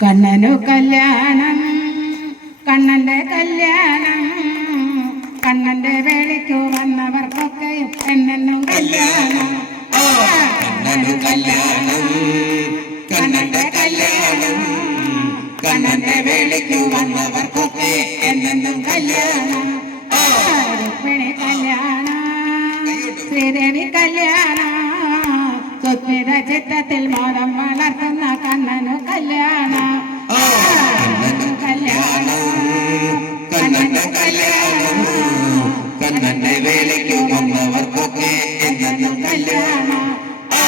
കണ്ണനു കല്യാണം, കണ്ണന്റെ കല്യാണം, കണ്ണന്റെ വേളിക്കു വന്നവർക്കൊക്കെയും എന്നെന്നും കല്യാണം. കണ്ണനു കല്യാണം, കണ്ണന്റെ കല്യാണം, കണ്ണന്റെ വേളിക്കു വന്നവർക്കൊക്കെ എന്നെന്നും കല്യാണം. രുക്മിണി കല്യാണം, ശ്രീദേവി കല്യാണം, സുസ്മിത ചിത്രത്തിൽ മോദം വളർത്തുന്ന കണ്ണനു കല്യാണം. കണ്ണനു കല്യാണം, കണ്ണന്റെ കല്യാണം, കണ്ണന്റെ വേളിക്കു വന്നവർക്കൊക്കെ എന്നെന്നും കല്യാണം.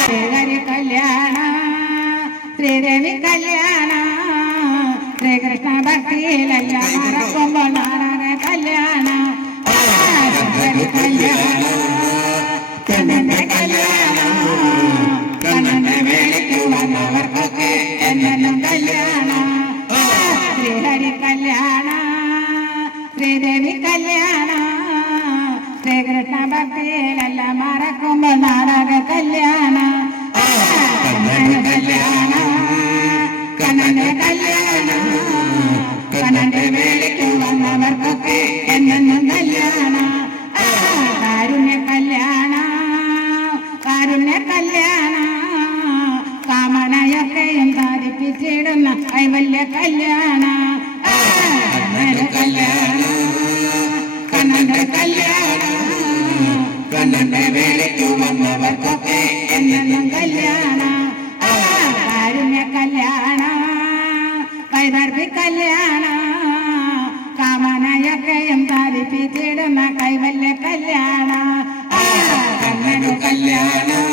ശ്രീഹരി കല്യാണം, ശ്രീദേവി കല്യാണം, ശ്രീകൃഷ്ണ ഭക്തിയിലെല്ലാം മറക്കുമ്പോൾ നാരായണ കല്യാണം. ശങ്കരി കല്യാണം, കണ്ണന്റെ കല്യാണം, കണ്ണന്റെ വേളിക്കു വന്നവർക്കൊക്കെ എന്നെന്നും കല്യാണം. ശ്രീഹരി കല്യാണം, ശ്രീദേവി കല്യാണം, ശ്രീകൃഷ്ണ ഭക്തിയിലെല്ലാം മറക്കുമ്പോൾ നാടക കല്യാണം. കണ്ണന്റെ കല്യാണം, കണ്ണന്റെ കല്യാണം, കണ്ണന്റെ വേളിക്കു വന്നവർക്കൊക്കെ എന്നെന്നും കല്യാണം. കാരുണ്യ കല്യാണം, കാരുണ്യ കല്യാണം, കാമനയൊക്കെയും സാധിപ്പിച്ചിടുന്ന കൈവല്യ കല്യാണം. കണ്ണന്റെ കല്യാണം, കണ്ണന്റെ കല്യാണം, കണ്ണന്റെ വേളിക്കു വന്നവർക്കൊക്കെ എന്നെന്നും കല്യാണം. കാരുണ്യ കല്യാണം, കൈതർപ്പി കല്യാണം, കാമനയൊക്കെയും സാധിപ്പിച്ചിടുന്ന കൈവല്യ കല്യാണം. കണ്ണനു കല്യാണം,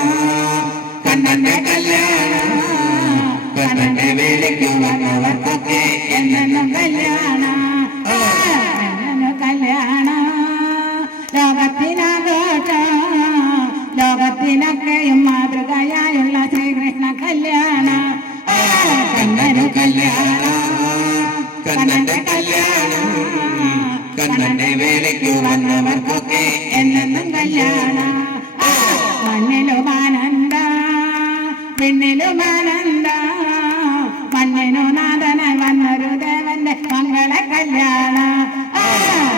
കണ്ണന്റെ കല്യാണം, കണ്ണന്റെ വേളിക്കു വന്നവർക്കൊക്കെ എന്നെന്നും കല്യാണം. കണ്ണനു കല്യാണം, ലോകത്തിനാഘോഷം, ലോകത്തിനൊക്കെയും മാതൃകയായുള്ള ശ്രീകൃഷ്ണ കല്യാണം. കണ്ണനു കല്യാണം, കണ്ണന്റെ കല്യാണം, കണ്ണന്റെ വേളിക്കു വന്നവർക്കൊക്കെ എന്നെന്നും കല്യാണം. മണ്ണിലും ആനന്ദ, പിന്നിലും ആനന്ദ, മണ്ണിനു നാഥനായി വന്നൊരു ദേവന്റെ മംഗള കല്യാണം.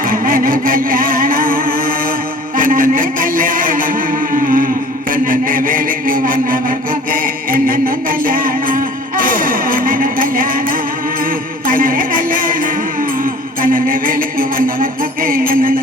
കണ്ണനു കല്യാണം, കണ്ണന്റെ കല്യാണം, കണ്ണന്റെ വേളിക്കു വന്നവർക്കൊക്കെ എന്നെന്നും കല്യാണം. കണ്ണനു കല്യാണം, കണ്ണന്റെ കല്യാണം, കണ്ണന്റെ വേളിക്കു വന്നവർക്കൊക്കെ എന്നെന്നും